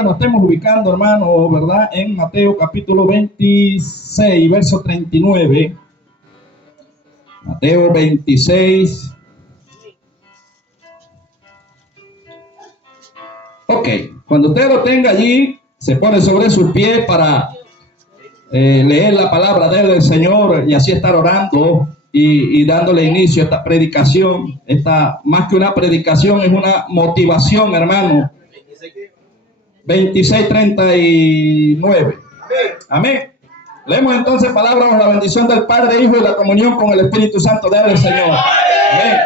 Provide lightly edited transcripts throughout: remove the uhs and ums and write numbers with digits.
que nos estemos ubicando, hermano, ¿verdad? En Mateo capítulo 26, verso 39. Mateo 26. Ok, cuando usted lo tenga allí, se pone sobre sus pies para leer la palabra del Señor y así estar orando y dándole inicio a esta predicación. Esta, más que una predicación, es una motivación, hermano. 26:39. Amén. Leemos entonces palabra con la bendición del Padre, Hijo y la comunión con el Espíritu Santo del Señor. Amén.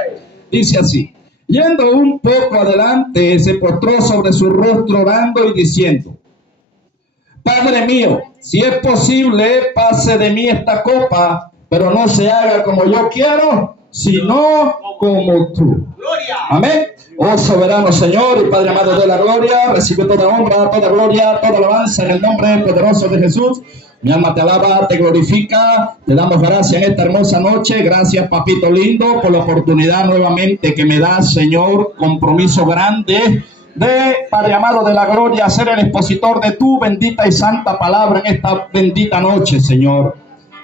Dice así: yendo un poco adelante, se postró sobre su rostro orando y diciendo: Padre mío, si es posible, pase de mí esta copa, pero no se haga como yo quiero, sino como tú. Amén. Oh soberano Señor y Padre amado de la gloria, recibe toda honra, toda gloria, toda alabanza en el nombre poderoso de Jesús. Mi alma te alaba, te glorifica, te damos gracias en esta hermosa noche. Gracias, papito lindo, por la oportunidad nuevamente que me das, Señor. Compromiso grande de, Padre amado de la gloria, ser el expositor de tu bendita y santa palabra en esta bendita noche, Señor.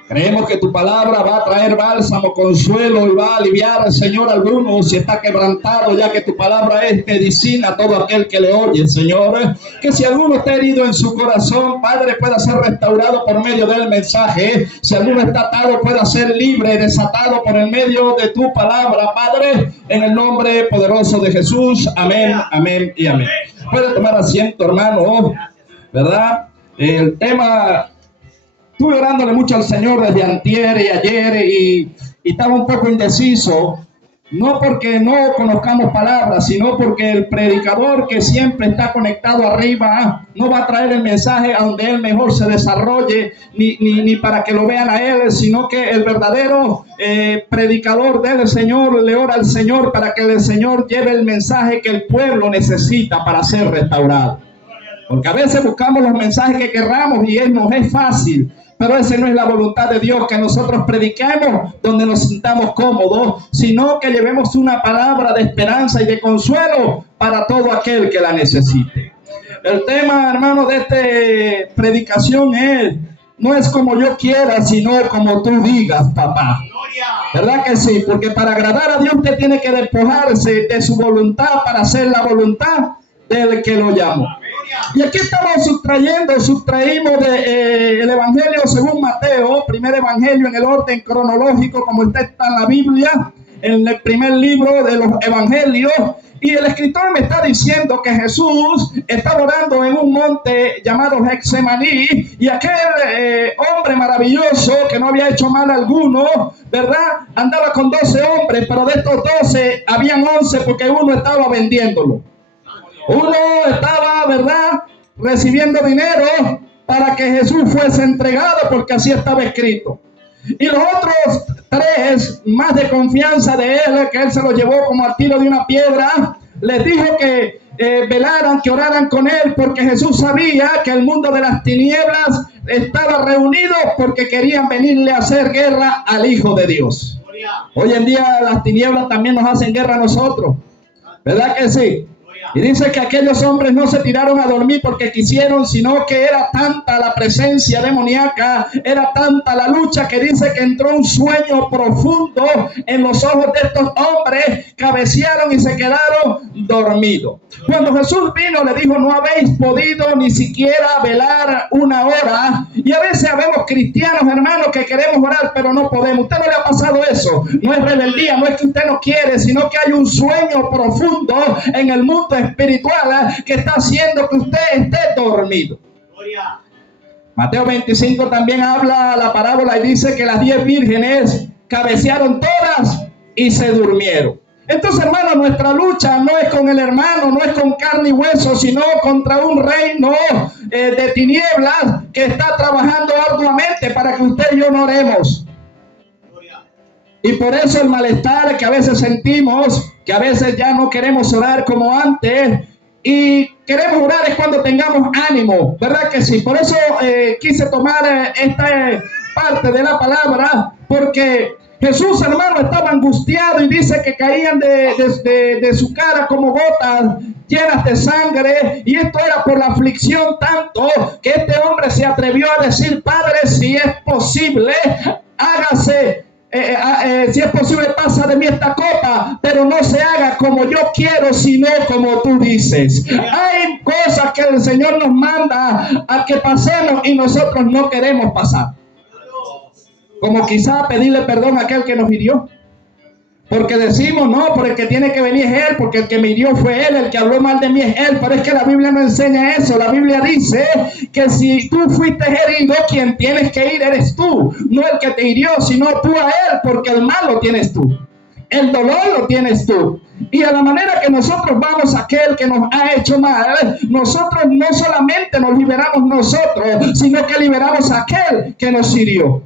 Creemos que tu palabra va a traer bálsamo, consuelo y va a aliviar, Señor, alguno si está quebrantado, ya que tu palabra es medicina a todo aquel que le oye, Señor. Que si alguno está herido en su corazón, Padre, pueda ser restaurado por medio del mensaje. Si alguno está atado, pueda ser libre, desatado por el medio de tu palabra, Padre, en el nombre poderoso de Jesús. Amén, amén y amén. Puede tomar asiento, hermano, ¿verdad? El tema... Estuve orándole mucho al Señor desde antier y ayer y estaba un poco indeciso, no porque no conozcamos palabras, sino porque el predicador que siempre está conectado arriba no va a traer el mensaje a donde él mejor se desarrolle, ni para que lo vean a él, sino que el verdadero predicador del Señor le ora al Señor para que el Señor lleve el mensaje que el pueblo necesita para ser restaurado. Porque a veces buscamos los mensajes que querramos y nos es fácil. Pero esa no es la voluntad de Dios, que nosotros prediquemos donde nos sintamos cómodos, sino que llevemos una palabra de esperanza y de consuelo para todo aquel que la necesite. El tema, hermano, de esta predicación no es como yo quiera, sino como tú digas, papá. ¿Verdad que sí? Porque para agradar a Dios usted tiene que despojarse de su voluntad para hacer la voluntad del que lo llamó. Y aquí estamos sustraímos el Evangelio según Mateo, primer Evangelio en el orden cronológico como está en la Biblia, en el primer libro de los Evangelios. Y el escritor me está diciendo que Jesús estaba orando en un monte llamado Getsemaní, y aquel hombre maravilloso que no había hecho mal alguno, ¿verdad? Andaba con 12 hombres, pero de estos 12 habían 11 porque uno estaba vendiéndolo. Uno estaba, ¿verdad?, recibiendo dinero para que Jesús fuese entregado, porque así estaba escrito. Y los otros 3, más de confianza de él, que él se lo llevó como al tiro de una piedra, les dijo que velaran, que oraran con él, porque Jesús sabía que el mundo de las tinieblas estaba reunido porque querían venirle a hacer guerra al Hijo de Dios. Hoy en día las tinieblas también nos hacen guerra a nosotros, ¿verdad que sí? Y dice que aquellos hombres no se tiraron a dormir porque quisieron, sino que era tanta la presencia demoníaca, era tanta la lucha, que dice que entró un sueño profundo en los ojos de estos hombres, cabecearon y se quedaron dormidos. Cuando Jesús vino, le dijo: no habéis podido ni siquiera velar una hora. Y a veces vemos cristianos, hermanos, que queremos orar, pero no podemos. ¿Usted no le ha pasado eso? No es rebeldía, no es que usted no quiere, sino que hay un sueño profundo en el mundo espiritual que está haciendo que usted esté dormido. Mateo 25 también habla la parábola y dice que las 10 vírgenes cabecearon todas y se durmieron. Entonces, hermano, nuestra lucha no es con el hermano, no es con carne y hueso, sino contra un reino de tinieblas que está trabajando arduamente para que usted y yo no oremos. Y por eso el malestar que a veces sentimos, que a veces ya no queremos orar como antes, y queremos orar es cuando tengamos ánimo, ¿verdad que sí? Por eso quise tomar esta parte de la palabra, porque Jesús, hermano, estaba angustiado y dice que caían de su cara como gotas llenas de sangre, y esto era por la aflicción tanto que este hombre se atrevió a decir: Padre, si es posible, hágase, si es posible, pasa de mí esta copa, pero no se haga como yo quiero, sino como tú dices. Hay cosas que el Señor nos manda a que pasemos y nosotros no queremos pasar. Como quizá pedirle perdón a aquel que nos hirió. Porque decimos, no, por el que tiene que venir es él, porque el que me hirió fue él, el que habló mal de mí es él. Pero es que la Biblia no enseña eso. La Biblia dice que si tú fuiste herido, quien tienes que ir eres tú. No el que te hirió, sino tú a él, porque el mal lo tienes tú. El dolor lo tienes tú. Y a la manera que nosotros vamos a aquel que nos ha hecho mal, nosotros no solamente nos liberamos nosotros, sino que liberamos a aquel que nos hirió.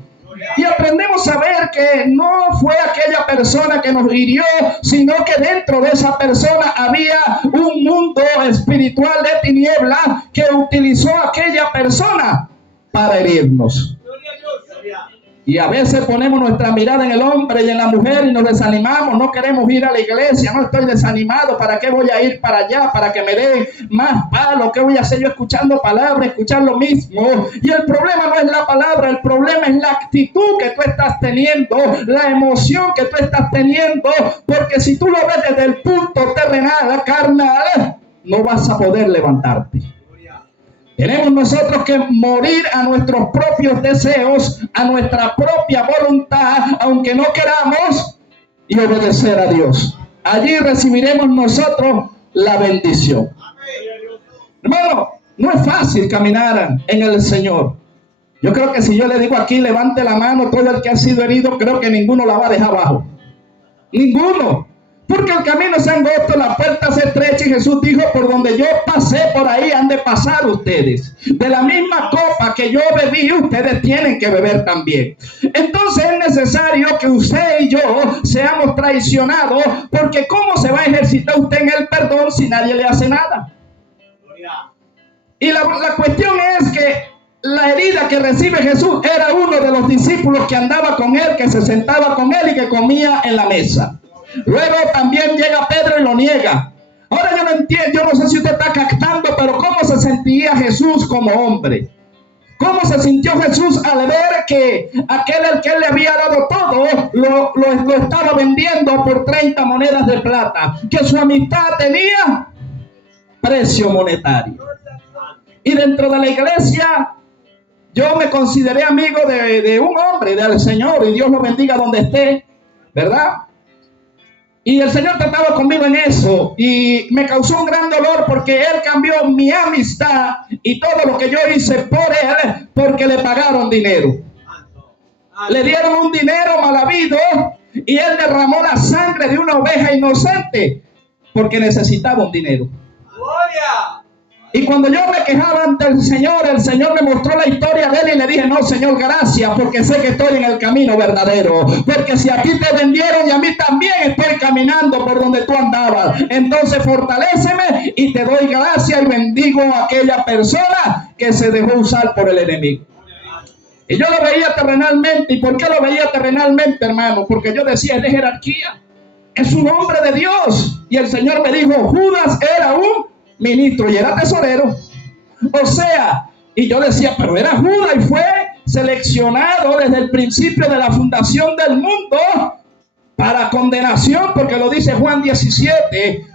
Y aprendemos a ver que no fue aquella persona que nos hirió, sino que dentro de esa persona había un mundo espiritual de tinieblas que utilizó a aquella persona para herirnos. Y a veces ponemos nuestra mirada en el hombre y en la mujer y nos desanimamos, no queremos ir a la iglesia, no estoy desanimado, ¿para qué voy a ir para allá? ¿Para que me den más palo? ¿Qué voy a hacer yo escuchando palabras, escuchar lo mismo? Y el problema no es la palabra, el problema es la actitud que tú estás teniendo, la emoción que tú estás teniendo, porque si tú lo ves desde el punto terrenal, carnal, no vas a poder levantarte. Tenemos nosotros que morir a nuestros propios deseos, a nuestra propia voluntad, aunque no queramos, y obedecer a Dios. Allí recibiremos nosotros la bendición. Hermano, no es fácil caminar en el Señor. Yo creo que si yo le digo aquí, levante la mano, todo el que ha sido herido, creo que ninguno la va a dejar abajo. Ninguno. Porque el camino es angosto, la puerta se estrecha, y Jesús dijo: por donde yo pasé, por ahí han de pasar ustedes. De la misma copa que yo bebí, ustedes tienen que beber también. Entonces es necesario que usted y yo seamos traicionados, porque ¿cómo se va a ejercitar usted en el perdón si nadie le hace nada? Y la cuestión es que la herida que recibe Jesús era uno de los discípulos que andaba con él, que se sentaba con él y que comía en la mesa. Luego también llega Pedro y lo niega. Ahora yo no entiendo, yo no sé si usted está captando, pero ¿cómo se sentía Jesús como hombre? ¿Cómo se sintió Jesús al ver que aquel al que él le había dado todo lo estaba vendiendo por 30 monedas de plata? Que su amistad tenía precio monetario. Y dentro de la iglesia yo me consideré amigo de un hombre, del Señor, y Dios lo bendiga donde esté, ¿verdad? Y el Señor trataba conmigo en eso y me causó un gran dolor, porque Él cambió mi amistad y todo lo que yo hice por Él, porque le pagaron dinero. Le dieron un dinero mal habido y Él derramó la sangre de una oveja inocente porque necesitaba un dinero. Y cuando yo me quejaba ante el Señor me mostró la historia de él y le dije: no, Señor, gracias, porque sé que estoy en el camino verdadero. Porque si a ti te vendieron, y a mí también estoy caminando por donde tú andabas. Entonces fortaléceme y te doy gracias y bendigo a aquella persona que se dejó usar por el enemigo. Y yo lo veía terrenalmente. ¿Y por qué lo veía terrenalmente, hermano? Porque yo decía: es de jerarquía, es un hombre de Dios. Y el Señor me dijo: Judas era un ministro y era tesorero. O sea, y yo decía: pero era Judas y fue seleccionado desde el principio de la fundación del mundo para condenación, porque lo dice Juan 17.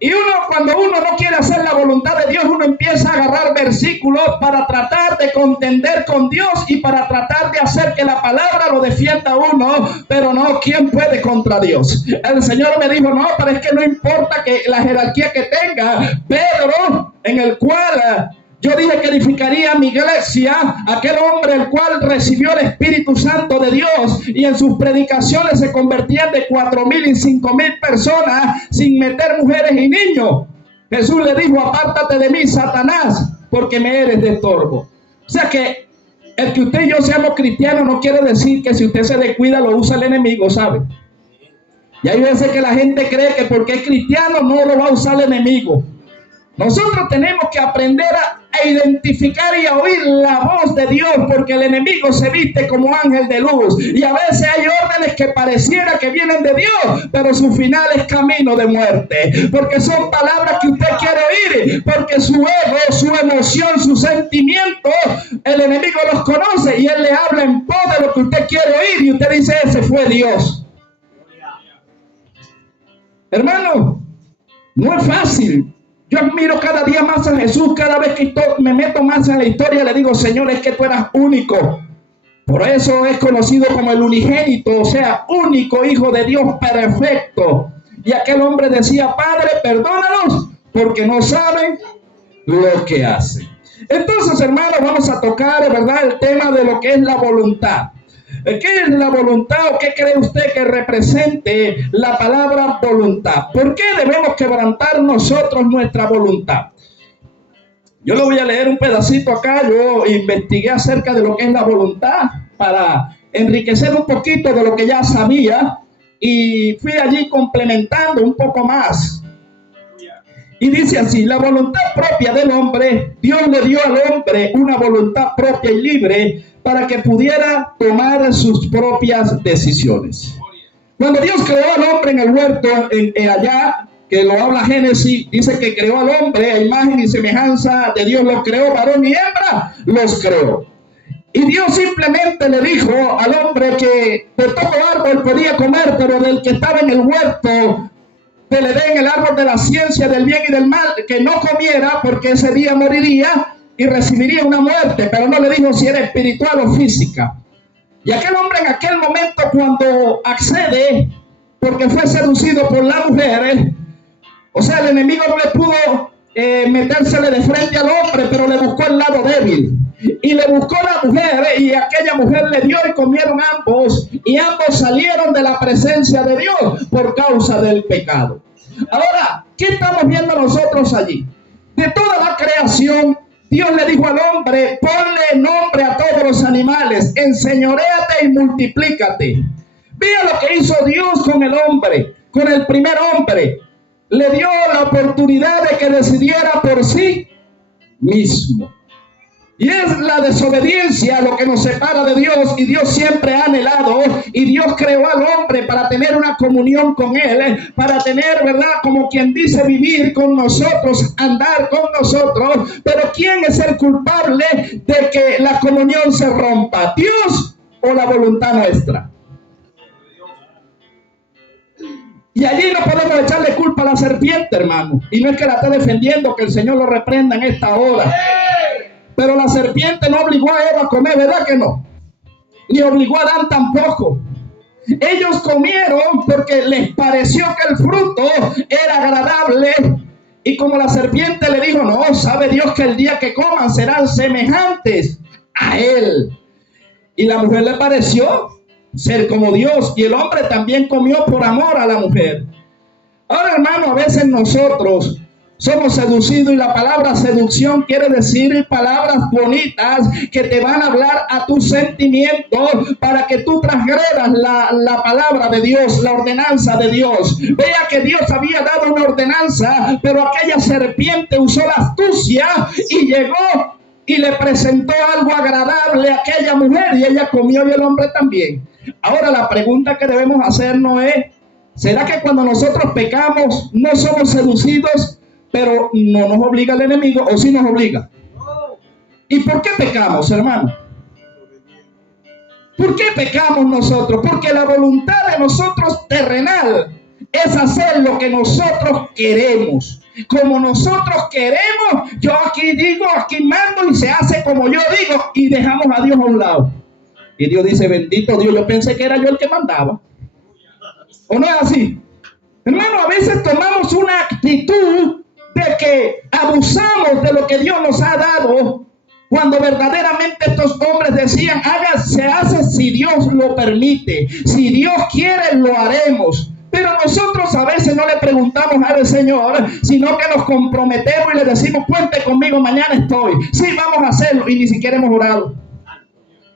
Y cuando uno no quiere hacer la voluntad de Dios, uno empieza a agarrar versículos para tratar de contender con Dios y para tratar de hacer que la palabra lo defienda a uno. Pero no, ¿quién puede contra Dios? El Señor me dijo: no, pero es que no importa que la jerarquía que tenga Pedro, en el cual yo dije que edificaría mi iglesia, aquel hombre el cual recibió el Espíritu Santo de Dios y en sus predicaciones se convertían de 4,000 y 5,000 personas sin meter mujeres y niños. Jesús le dijo: apártate de mí, Satanás, porque me eres de estorbo. O sea que el que usted y yo seamos cristianos no quiere decir que si usted se descuida lo usa el enemigo, ¿sabe? Y hay veces que la gente cree que porque es cristiano no lo va a usar el enemigo. Nosotros tenemos que aprender a a identificar y a oír la voz de Dios, porque el enemigo se viste como ángel de luz. Y a veces hay órdenes que pareciera que vienen de Dios, pero su final es camino de muerte, porque son palabras que usted quiere oír, porque su ego, su emoción, sus sentimientos, el enemigo los conoce y él le habla en pos de lo que usted quiere oír y usted dice, ese fue Dios. Hermano, no es fácil. Yo admiro cada día más a Jesús. Cada vez que me meto más en la historia le digo, Señor, es que tú eras único. Por eso es conocido como el unigénito, o sea, único Hijo de Dios perfecto. Y aquel hombre decía, Padre, perdónalos porque no saben lo que hacen. Entonces, hermano, vamos a tocar, ¿verdad?, el tema de lo que es la voluntad. ¿Qué es la voluntad o qué cree usted que represente la palabra voluntad? ¿Por qué debemos quebrantar nosotros nuestra voluntad? Yo le voy a leer un pedacito acá. Yo investigué acerca de lo que es la voluntad para enriquecer un poquito de lo que ya sabía y fui allí complementando un poco más. Y dice así, la voluntad propia del hombre, Dios le dio al hombre una voluntad propia y libre para que pudiera tomar sus propias decisiones. Cuando Dios creó al hombre en el huerto, allá, que lo habla Génesis, dice que creó al hombre a imagen y semejanza de Dios, los creó, varón y hembra, los creó. Y Dios simplemente le dijo al hombre que de todo árbol podía comer, pero del que estaba en el huerto del Edén, el árbol de la ciencia del bien y del mal, que no comiera porque ese día moriría y recibiría una muerte, pero no le dijo si era espiritual o física. Y aquel hombre en aquel momento, cuando accede, porque fue seducido por la mujer, o sea, el enemigo no le pudo metérsele de frente al hombre, pero le buscó el lado débil. Y le buscó la mujer y aquella mujer le dio y comieron ambos. Y ambos salieron de la presencia de Dios por causa del pecado. Ahora, ¿qué estamos viendo nosotros allí? De toda la creación, Dios le dijo al hombre, ponle nombre a todos los animales, enseñoréate y multiplícate. Mira lo que hizo Dios con el hombre, con el primer hombre. Le dio la oportunidad de que decidiera por sí mismo. Y es la desobediencia lo que nos separa de Dios, y Dios siempre ha anhelado, y Dios creó al hombre para tener una comunión con Él, para tener, ¿verdad?, como quien dice, vivir con nosotros, andar con nosotros. Pero ¿quién es el culpable de que la comunión se rompa? ¿Dios o la voluntad nuestra? Y allí no podemos echarle culpa a la serpiente, hermano. Y no es que la esté defendiendo, que el Señor lo reprenda en esta hora. Pero la serpiente no obligó a Eva a comer, ¿verdad que no? Ni obligó a Adán tampoco. Ellos comieron porque les pareció que el fruto era agradable. Y como la serpiente le dijo, no, sabe Dios que el día que coman serán semejantes a Él. Y la mujer le pareció ser como Dios. Y el hombre también comió por amor a la mujer. Ahora, hermano, a veces nosotros somos seducidos, y la palabra seducción quiere decir palabras bonitas que te van a hablar a tus sentimientos para que tú transgredas la palabra de Dios, la ordenanza de Dios. Vea que Dios había dado una ordenanza, pero aquella serpiente usó la astucia y llegó y le presentó algo agradable a aquella mujer, y ella comió y el hombre también. Ahora la pregunta que debemos hacernos es, ¿será que cuando nosotros pecamos no somos seducidos, pero no nos obliga el enemigo, o sí nos obliga? ¿Y por qué pecamos, hermano? ¿Por qué pecamos nosotros? Porque la voluntad de nosotros terrenal es hacer lo que nosotros queremos. Como nosotros queremos, yo aquí digo, aquí mando y se hace como yo digo, y dejamos a Dios a un lado. Y Dios dice, bendito Dios, yo pensé que era yo el que mandaba. ¿O no es así? Hermano, a veces tomamos una actitud de que abusamos de lo que Dios nos ha dado, cuando verdaderamente estos hombres decían, se hace si Dios lo permite, si Dios quiere lo haremos. Pero nosotros a veces no le preguntamos al Señor, sino que nos comprometemos y le decimos, cuente conmigo, mañana estoy. Sí, vamos a hacerlo, y ni siquiera hemos orado.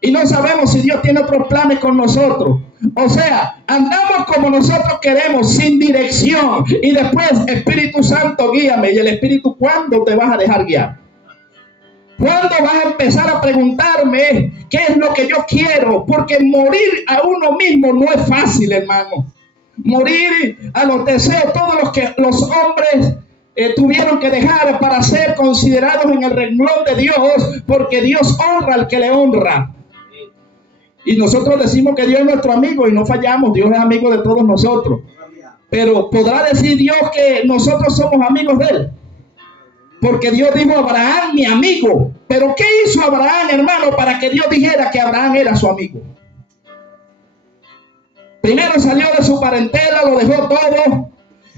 Y no sabemos si Dios tiene otros planes con nosotros. O sea, andamos como nosotros queremos, sin dirección. Y después, Espíritu Santo, guíame. Y el Espíritu, ¿cuándo te vas a dejar guiar? ¿Cuándo vas a empezar a preguntarme qué es lo que yo quiero? Porque morir a uno mismo no es fácil, hermano. Morir a los deseos, todos los que los hombres tuvieron que dejar para ser considerados en el renglón de Dios, porque Dios honra al que le honra. Y nosotros decimos que Dios es nuestro amigo y no fallamos, Dios es amigo de todos nosotros. Pero ¿podrá decir Dios que nosotros somos amigos de Él? Porque Dios dijo a Abraham, mi amigo. Pero ¿qué hizo Abraham, hermano, para que Dios dijera que Abraham era su amigo? Primero salió de su parentela, lo dejó todo.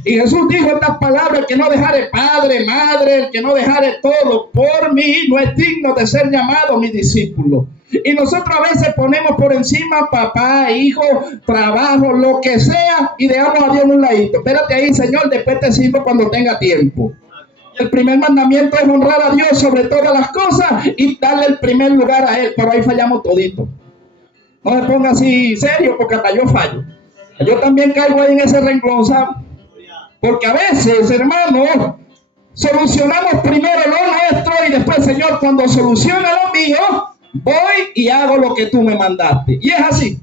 Y Jesús dijo estas palabras: el que no dejare padre, madre, el que no dejare todo por mí, no es digno de ser llamado mi discípulo. Y nosotros a veces ponemos por encima papá, hijo, trabajo, lo que sea, y dejamos a Dios en un ladito. Espérate ahí, Señor, después te sirvo cuando tenga tiempo. El primer mandamiento es honrar a Dios sobre todas las cosas y darle el primer lugar a Él, pero ahí fallamos todito. No se ponga así serio, porque hasta yo fallo. Yo también caigo ahí en ese renglón, ¿sabes? Porque a veces, hermano, solucionamos primero lo nuestro y después, Señor, cuando soluciona lo mío, voy y hago lo que tú me mandaste. Y es así.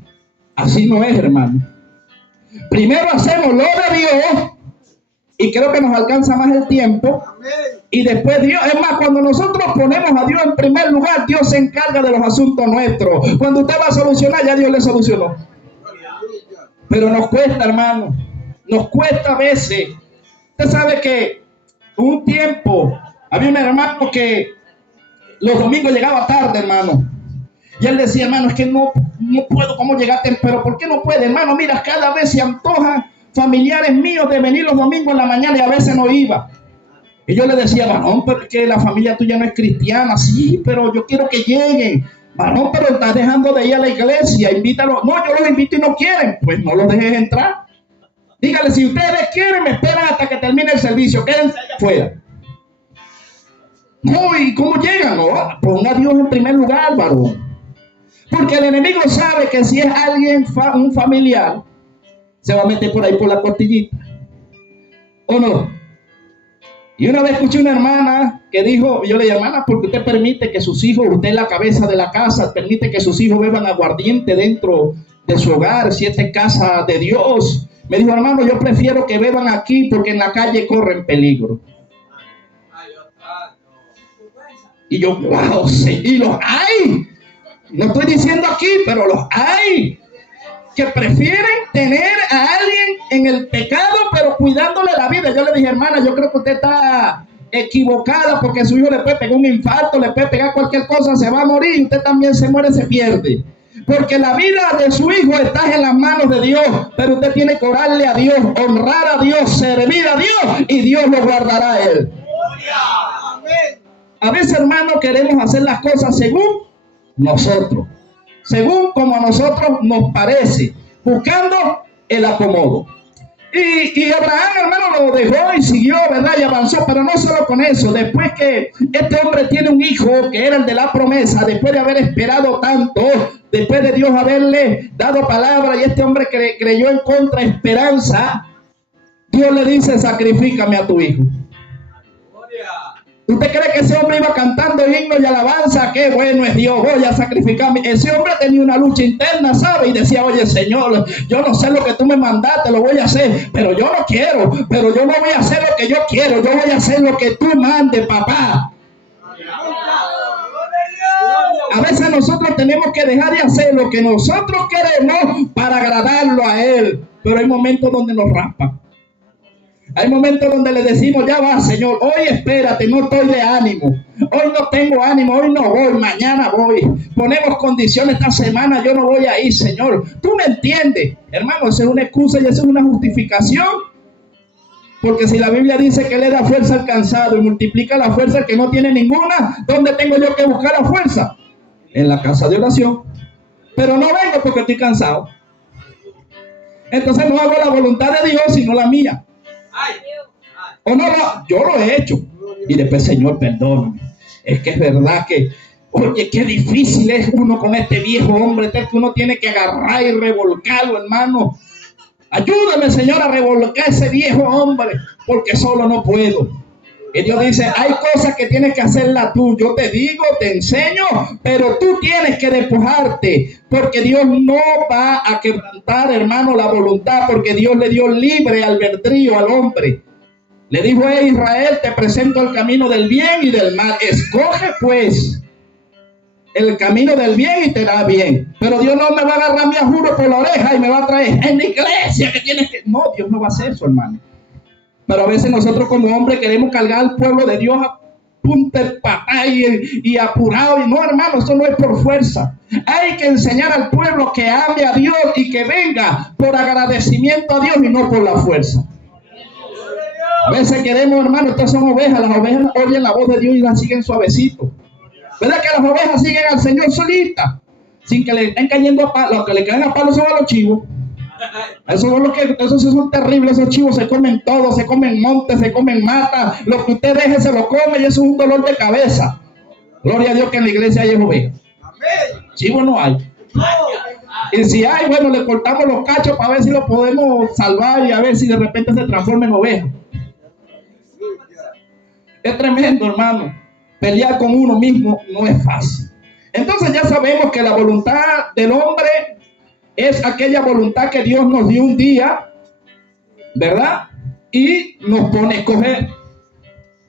Así no es, hermano. Primero hacemos lo de Dios y creo que nos alcanza más el tiempo. Y después Dios, es más, cuando nosotros ponemos a Dios en primer lugar, Dios se encarga de los asuntos nuestros. Cuando usted va a solucionar, ya Dios le solucionó. Pero nos cuesta, hermano. Nos cuesta a veces. Usted sabe que un tiempo había un hermano que los domingos llegaba tarde, hermano. Y él decía, hermano, es que no puedo, ¿cómo llegaste? Pero ¿por qué no puede, hermano? Mira, cada vez se antojan familiares míos de venir los domingos en la mañana y a veces no iba. Y yo le decía, varón, pero es que la familia tuya no es cristiana. Sí, pero yo quiero que lleguen. Varón, pero estás dejando de ir a la iglesia, invítalos. No, yo los invito y no quieren. Pues no los dejes entrar. Dígale, si ustedes quieren, me esperan hasta que termine el servicio. Quédense allá afuera. No, ¿y cómo llegan? No, ponga a Dios en primer lugar, varón. Porque el enemigo sabe que si es alguien, un familiar, se va a meter por ahí por la costillita. ¿O no? Y una vez escuché una hermana que dijo, yo le dije, hermana, porque usted permite que sus hijos, usted es la cabeza de la casa, permite que sus hijos beban aguardiente dentro de su hogar, si esta es casa de Dios. Me dijo, hermano, yo prefiero que beban aquí porque en la calle corren peligro. Y yo, wow, sí, y los hay. No estoy diciendo aquí, pero los hay. Que prefieren tener a alguien en el pecado, pero cuidándole la vida. Yo le dije, hermana, yo creo que usted está equivocada porque su hijo le puede pegar un infarto, le puede pegar cualquier cosa, se va a morir y usted también se muere, se pierde. Porque la vida de su hijo está en las manos de Dios, pero usted tiene que orarle a Dios, honrar a Dios, servir a Dios y Dios lo guardará a él. A veces, hermano, queremos hacer las cosas según nosotros, según como a nosotros nos parece, buscando el acomodo. Y Abraham, hermano, lo dejó y siguió, ¿verdad? Y avanzó, pero no solo con eso. Después que este hombre tiene un hijo que era el de la promesa, después de haber esperado tanto, después de Dios haberle dado palabra y este hombre creyó en contra esperanza, Dios le dice, sacrifícame a tu hijo. ¿Usted cree que ese hombre iba cantando himnos y alabanza? ¡Qué bueno es Dios! Voy a sacrificarme. Ese hombre tenía una lucha interna, ¿sabe? Y decía, oye, Señor, yo no sé lo que tú me mandaste, lo voy a hacer, pero yo no quiero, pero yo no voy a hacer lo que yo quiero, yo voy a hacer lo que tú mandes, papá. A veces nosotros tenemos que dejar de hacer lo que nosotros queremos para agradarlo a Él, pero hay momentos donde nos raspa. Hay momentos donde le decimos, ya va, Señor, hoy espérate, no estoy de ánimo. Hoy no tengo ánimo, hoy no voy, mañana voy. Ponemos condiciones esta semana, yo no voy a ir, Señor. Tú me entiendes, hermano, esa es una excusa y esa es una justificación. Porque si la Biblia dice que le da fuerza al cansado y multiplica la fuerza al que no tiene ninguna, ¿dónde tengo yo que buscar la fuerza? En la casa de oración. Pero no vengo porque estoy cansado. Entonces no hago la voluntad de Dios, sino la mía. O no, yo lo he hecho. Y después, Señor, perdóname. Es que es verdad que, oye, qué difícil es uno con este viejo hombre, que uno tiene que agarrar y revolcarlo, hermano. Ayúdame, Señor, a revolcar ese viejo hombre, porque solo no puedo. Y Dios dice, hay cosas que tienes que hacerlas tú. Yo te digo, te enseño, pero tú tienes que despojarte. Porque Dios no va a quebrantar, hermano, la voluntad. Porque Dios le dio libre albedrío al hombre. Le dijo a Israel, te presento el camino del bien y del mal. Escoge pues el camino del bien y te da bien. Pero Dios no me va a agarrar mi juro por la oreja y me va a traer en la iglesia que tienes que... No, Dios no va a hacer eso, hermano. Pero a veces nosotros como hombres queremos cargar al pueblo de Dios a punta de patada y apurado. Y no, hermano, eso no es por fuerza. Hay que enseñar al pueblo que ame a Dios y que venga por agradecimiento a Dios y no por la fuerza. A veces queremos, hermano, estas son ovejas. Las ovejas oyen la voz de Dios y las siguen suavecito. ¿Verdad que las ovejas siguen al Señor solitas? Sin que le estén cayendo a palo. Los que le caen a palo son a los chivos. Esos son terribles. Esos chivos se comen todo, se comen montes, se comen mata. Lo que usted deje se lo come y eso es un dolor de cabeza. Gloria a Dios que en la iglesia hay ovejas. Chivos no hay. Y si hay, bueno, le cortamos los cachos para ver si lo podemos salvar y a ver si de repente se transforma en oveja. Es tremendo, hermano. Pelear con uno mismo no es fácil. Entonces ya sabemos que la voluntad del hombre es aquella voluntad que Dios nos dio un día, ¿verdad? Y nos pone a escoger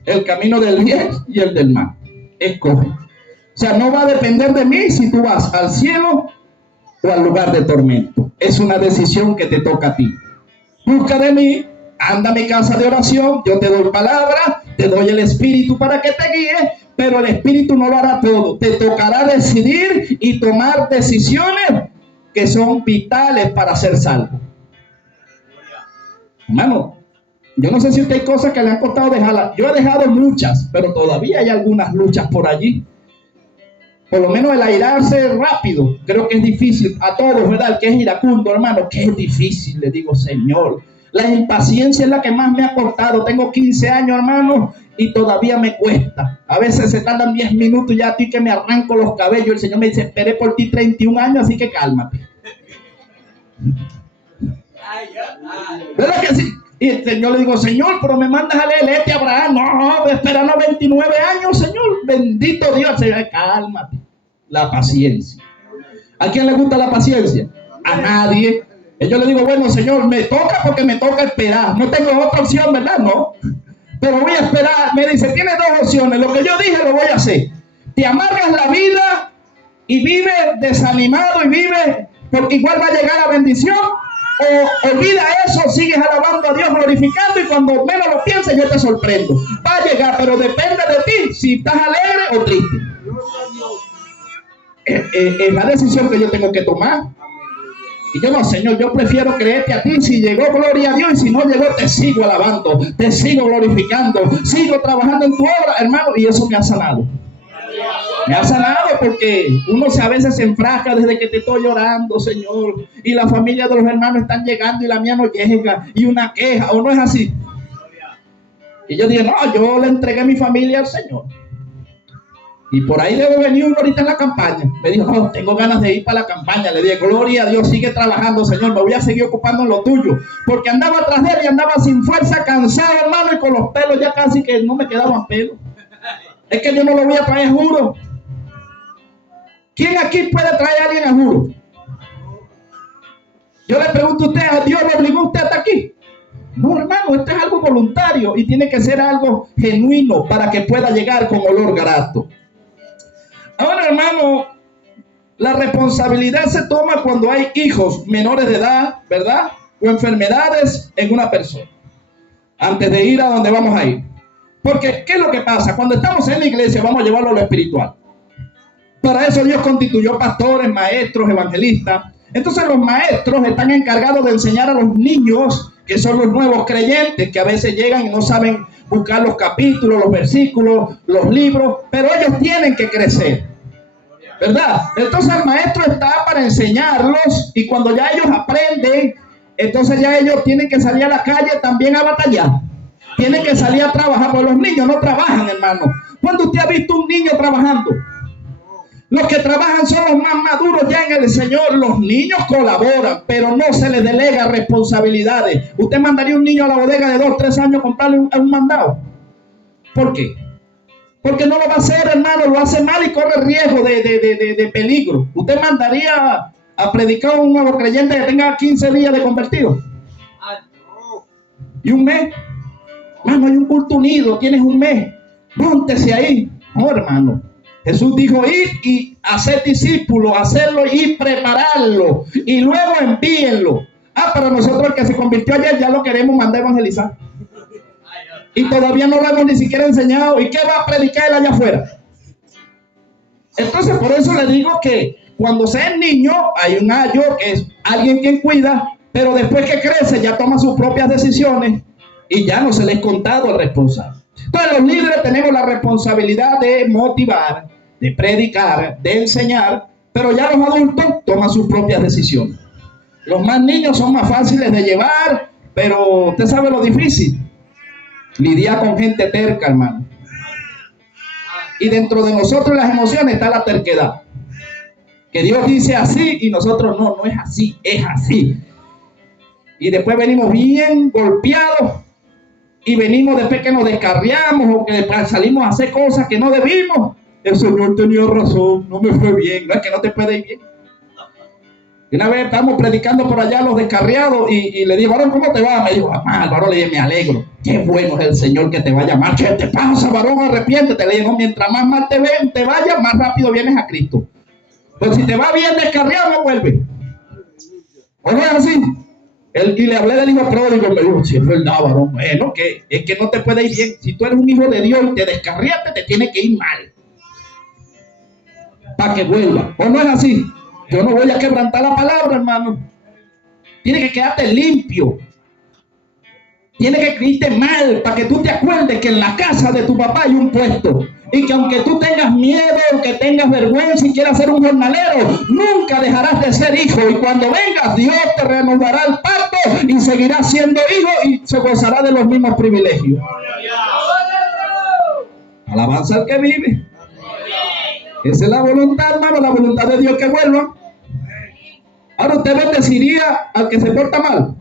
el camino del bien y el del mal. Escoge. O sea, no va a depender de mí si tú vas al cielo o al lugar de tormento. Es una decisión que te toca a ti. Busca de mí, anda a mi casa de oración, yo te doy palabra, te doy el Espíritu para que te guíe, pero el Espíritu no lo hará todo. Te tocará decidir y tomar decisiones que son vitales para ser salvo. Hermano, yo no sé si usted hay cosas que le han costado dejarlas. Yo he dejado muchas, pero todavía hay algunas luchas por allí. Por lo menos el airarse rápido, creo que es difícil. A todos, ¿verdad? El que es iracundo, hermano, que es difícil, le digo, Señor. La impaciencia es la que más me ha costado. Tengo 15 años, hermano, y todavía me cuesta. A veces se tardan 10 minutos y ya a ti que me arranco los cabellos. El Señor me dice, esperé por ti 31 años, así que cálmate. ¿Verdad que sí? Y el Señor le digo, Señor, pero me mandas a leer este Abraham. No, esperando 29 años, Señor. Bendito Dios. Señor, cálmate. La paciencia. ¿A quién le gusta la paciencia? A nadie. Y yo le digo, bueno, Señor, me toca porque me toca esperar. No tengo otra opción, ¿verdad? No. Pero voy a esperar. Me dice, tienes dos opciones. Lo que yo dije lo voy a hacer. Te amargas la vida y vives desanimado y vives porque igual va a llegar la bendición. O olvida eso, sigues alabando a Dios, glorificando, y cuando menos lo pienses yo te sorprendo. Va a llegar, pero depende de ti si estás alegre o triste. Es la decisión que yo tengo que tomar. Y yo no, Señor, yo prefiero creerte a ti. Si llegó, gloria a Dios, y si no llegó, te sigo alabando, te sigo glorificando, sigo trabajando en tu obra, hermano. Y eso me ha sanado. Me ha sanado porque uno a veces se enfrasca desde que te estoy llorando, Señor, y la familia de los hermanos están llegando y la mía no llega, y una queja, o no es así. Y yo dije, no, yo le entregué mi familia al Señor. Y por ahí debe venir uno ahorita en la campaña. Me dijo, no, tengo ganas de ir para la campaña. Le dije, gloria a Dios, sigue trabajando, Señor. Me voy a seguir ocupando en lo tuyo. Porque andaba atrás de él y andaba sin fuerza, cansado, hermano, y con los pelos ya casi que no me quedaban pelos. Es que yo no lo voy a traer, juro. ¿Quién aquí puede traer a alguien a juro? Yo le pregunto a usted, ¿a Dios le obligó a usted hasta aquí? No, hermano, esto es algo voluntario y tiene que ser algo genuino para que pueda llegar con olor grato. Ahora, hermano, la responsabilidad se toma cuando hay hijos menores de edad, ¿verdad? O enfermedades en una persona. Antes de ir a donde vamos a ir. Porque, ¿qué es lo que pasa? Cuando estamos en la iglesia, vamos a llevarlo a lo espiritual. Para eso Dios constituyó pastores, maestros, evangelistas. Entonces los maestros están encargados de enseñar a los niños, que son los nuevos creyentes, que a veces llegan y no saben buscar los capítulos, los versículos, los libros, pero ellos tienen que crecer, ¿verdad? Entonces el maestro está para enseñarlos, y cuando ya ellos aprenden, entonces ya ellos tienen que salir a la calle también a batallar. Tienen que salir a trabajar, porque los niños no trabajan, hermano. ¿Cuándo usted ha visto un niño trabajando? Los que trabajan son los más maduros ya en el Señor. Los niños colaboran, pero no se les delega responsabilidades. ¿Usted mandaría un niño a la bodega de 2 o 3 años a comprarle un mandado? ¿Por qué? Porque no lo va a hacer, hermano, lo hace mal y corre riesgo de peligro. ¿Usted mandaría a predicar a un nuevo creyente que tenga 15 días de convertido? ¿Y un mes? Hermano, hay un culto unido, tienes un mes. Móntese ahí. No, hermano. Jesús dijo, ir y hacer discípulos, hacerlo y prepararlo. Y luego envíenlo. Pero nosotros el que se convirtió ayer ya lo queremos mandar a evangelizar. Y todavía no lo hemos ni siquiera enseñado. ¿Y qué va a predicar él allá afuera? Entonces, por eso le digo que cuando sea niño, hay un ayo, que es alguien quien cuida, pero después que crece ya toma sus propias decisiones y ya no se le es contado al responsable. Entonces, los líderes tenemos la responsabilidad de motivar, de predicar, de enseñar, pero ya los adultos toman sus propias decisiones. Los más niños son más fáciles de llevar, pero usted sabe lo difícil. Lidiar con gente terca, hermano. Y dentro de nosotros las emociones está la terquedad. Que Dios dice así y nosotros no es así, es así. Y después venimos bien golpeados y venimos después que nos descarriamos o que salimos a hacer cosas que no debimos. El Señor tenía razón, no me fue bien. No es que no te puede ir bien. Una vez estábamos predicando por allá los descarriados y le dije, varón, ¿cómo te va? Me dijo, mal, varón, le dije, me alegro. Qué bueno es el Señor que te vaya mal. ¿Qué te pasa, varón? Arrepiéntete. Le dije, no, mientras más mal te vayas, más rápido vienes a Cristo. Pues si te va bien descarriado, no vuelve. ¿O no es así? Y le hablé del hijo pródigo y me dijo, sí, es verdad, varón. Bueno, que es que no te puede ir bien. Si tú eres un hijo de Dios y te descarriaste, te tiene que ir mal. Para que vuelva. ¿O no es así? Yo no voy a quebrantar la palabra, hermano. Tiene que quedarte limpio. Tiene que irte mal para que tú te acuerdes que en la casa de tu papá hay un puesto. Y que aunque tú tengas miedo, que tengas vergüenza y quieras ser un jornalero, nunca dejarás de ser hijo. Y cuando vengas, Dios te renovará el pacto y seguirás siendo hijo y se gozará de los mismos privilegios. Alabanza al que vive. Esa es la voluntad, hermano, la voluntad de Dios que vuelva. Ahora usted bendeciría al que se porta mal.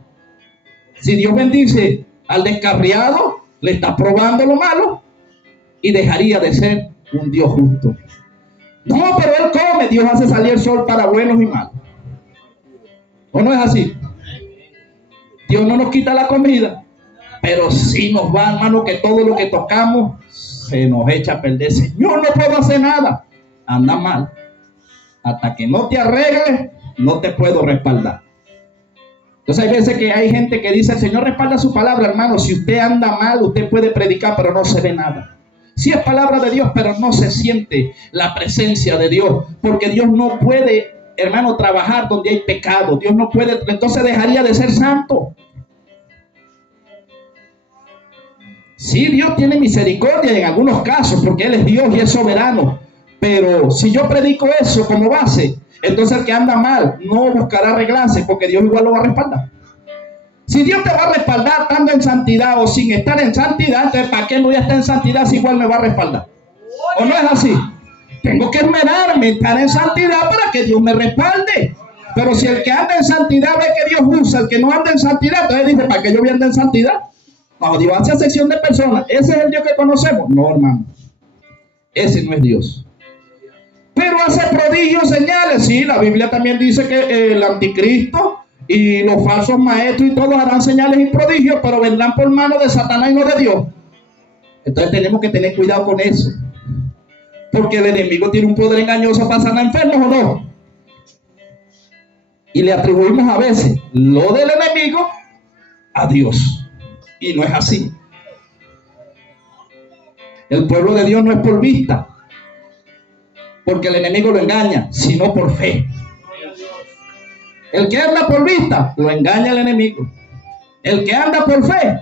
Si Dios bendice al descarriado, le está probando lo malo y dejaría de ser un Dios justo. No, pero Él come, Dios hace salir el sol para buenos y malos. ¿O no es así? Dios no nos quita la comida, pero sí nos va, hermano, que todo lo que tocamos se nos echa a perder. Señor, no puedo hacer nada. Anda mal. Hasta que no te arregles, no te puedo respaldar. Entonces hay veces que hay gente que dice, el Señor respalda su palabra, hermano. Si usted anda mal, usted puede predicar, pero no se ve nada. Sí es palabra de Dios, pero no se siente la presencia de Dios. Porque Dios no puede, hermano, trabajar donde hay pecado. Dios no puede, entonces dejaría de ser santo. Sí, Dios tiene misericordia en algunos casos, porque Él es Dios y es soberano. Pero si yo predico eso como base, entonces el que anda mal no buscará arreglarse, porque Dios igual lo va a respaldar. Si Dios te va a respaldar estando en santidad o sin estar en santidad, entonces ¿para qué no voy a estar en santidad si igual me va a respaldar? ¿O no es así? Tengo que esmerarme, estar en santidad para que Dios me respalde. Pero si el que anda en santidad ve que Dios usa, el que no anda en santidad, entonces dice, ¿para qué yo voy a andar en santidad? No, Dios hace sección de personas. ¿Ese es el Dios que conocemos? No, hermano. Ese no es Dios. Pero hace prodigios, señales. Sí, la Biblia también dice que el anticristo y los falsos maestros y todos harán señales y prodigios, pero vendrán por mano de Satanás y no de Dios. Entonces tenemos que tener cuidado con eso. Porque el enemigo tiene un poder engañoso para sanar enfermos, ¿o no? Y le atribuimos a veces lo del enemigo a Dios. Y no es así. El pueblo de Dios no es por vista, porque el enemigo lo engaña, sino por fe. El que anda por vista, lo engaña el enemigo. El que anda por fe,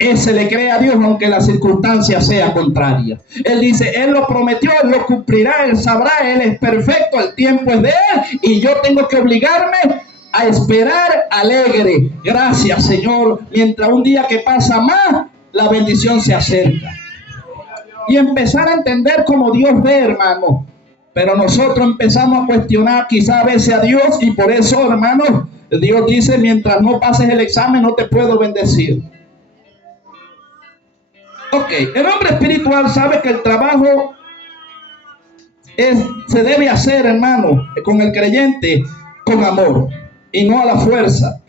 ese le cree a Dios aunque la circunstancia sea contraria. Él dice, Él lo prometió, Él lo cumplirá, Él sabrá, Él es perfecto, el tiempo es de Él y yo tengo que obligarme a esperar alegre. Gracias, Señor. Mientras un día que pasa más, la bendición se acerca. Y empezar a entender como Dios ve, hermano. Pero nosotros empezamos a cuestionar quizá a veces a Dios y por eso, hermanos, Dios dice, mientras no pases el examen no te puedo bendecir. Ok, el hombre espiritual sabe que el trabajo se debe hacer, hermano, con el creyente, con amor y no a la fuerza.